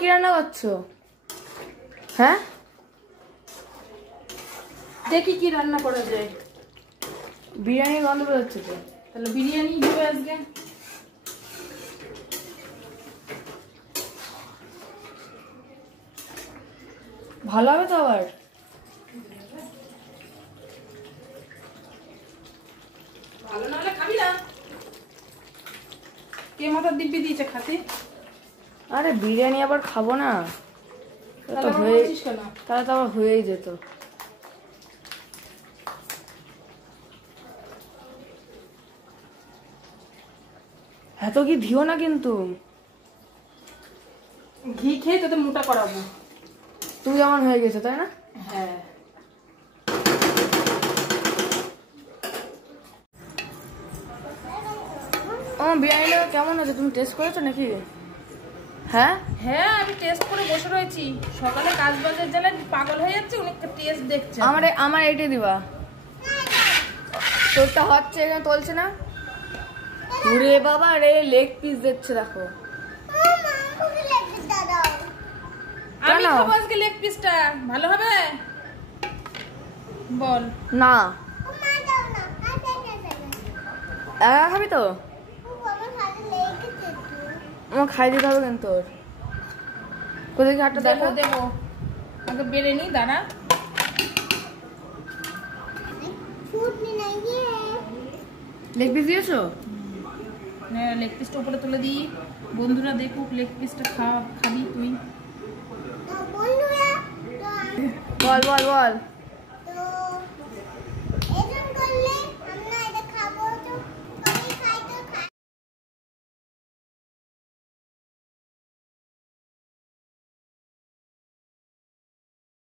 কি রান্না করছো? হ্যাঁ দেখি কি রান্না করা যায়। বিরিয়ানি গন্ধ বেরোচ্ছে তো। তাহলে বিরিয়ানি হবে আজকে। ভালো হবে তো আবার। ভালো না হলে খাবি না। কে মাথার দিব্যি দিয়েছে খাতে? আরে বিরিয়ানি আবার খাবো না, তাহলে বলছিস কেন? তাহলে তো আবার হয়েই যেত। এত কি দিও না কিন্তু। ঘি খেয়ে তোকে মোটা করাবো। তুমি যেমন হয়ে গেছো তাই না? হ্যাঁ আমার বিরিয়ানিটা কেমন আছে তুমি টেস্ট করেছো নাকি? হ্যাঁ হ্যাঁ আমি টেস্ট করে বসে রয়েছি। সকালে কাজ বাজের জ্বালায় পাগল হয়ে যাচ্ছে, উনি টেস্ট দেখছে। আমার এইটা দিবা। তোরটা হচ্ছে এখানে চলছে না। ওরে বাবা রে, লেগ পিস দিচ্ছে দেখো। আমি খাবো আজকে লেগ পিসটা। ভালো হবে বল না। একা খাবি তো? আমার খাই দিতে হবে কিন্তু। তোর কোথায় হাতটা দেবো দেখো। দেবো আগে বেড়ে নি, দাঁড়া। লেগ পিস দিয়েছো? লেগ পিসটা উপরে তুলে দিই, বন্ধুরা দেখুক লেগ পিসটা খাবি তুই। বল বল বল।